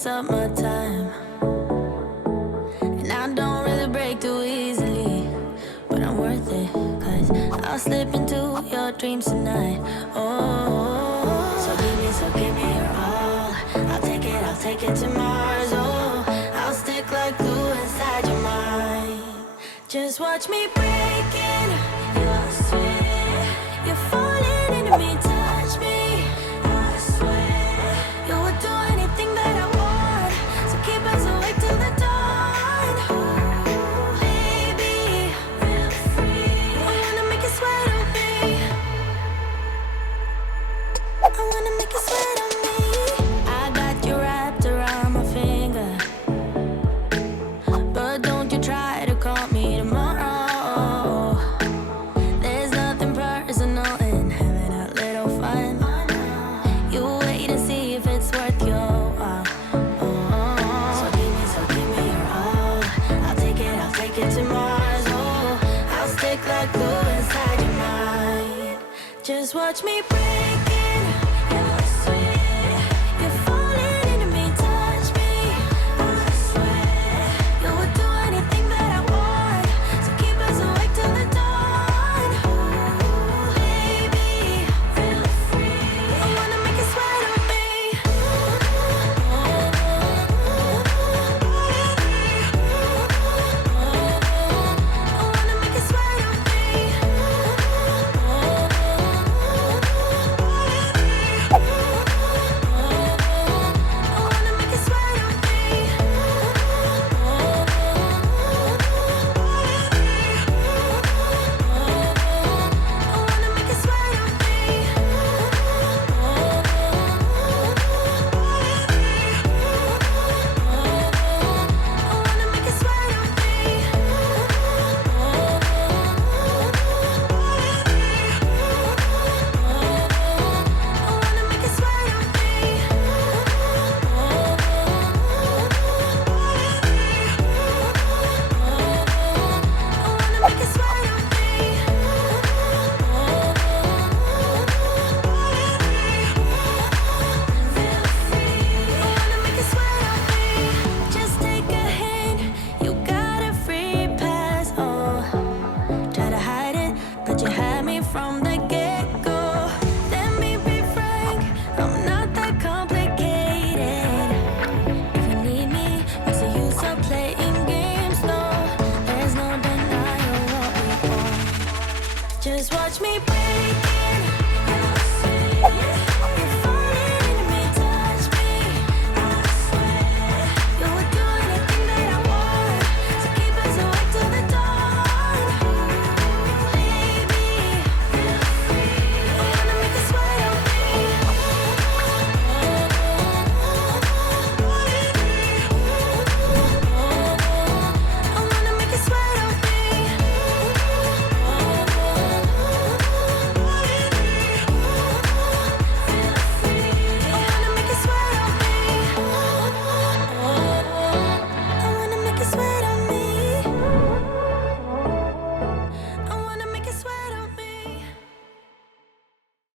takes up my time. And I don't really break too easily, but I'm worth it, 'cause I'll slip into your dreams tonight. Oh, so give me your all. I'll take it to Mars. Oh, I'll stick like glue inside your mind. Just watch me breaking your sweat. You're falling into me, touch me. I swear you would do anything that I want, so keep us awake till the dawn. Ooh, baby, feel free. I wanna make you sweat on me. I wanna make you sweat on me. I got you wrapped around my finger, but don't you try to call me tomorrow. There's nothing personal in having a little fun. You wait and see if it's worth your while. So give me your all. I'll take it to Mars. Oh, I'll stick like glue inside your mind. Just watch me break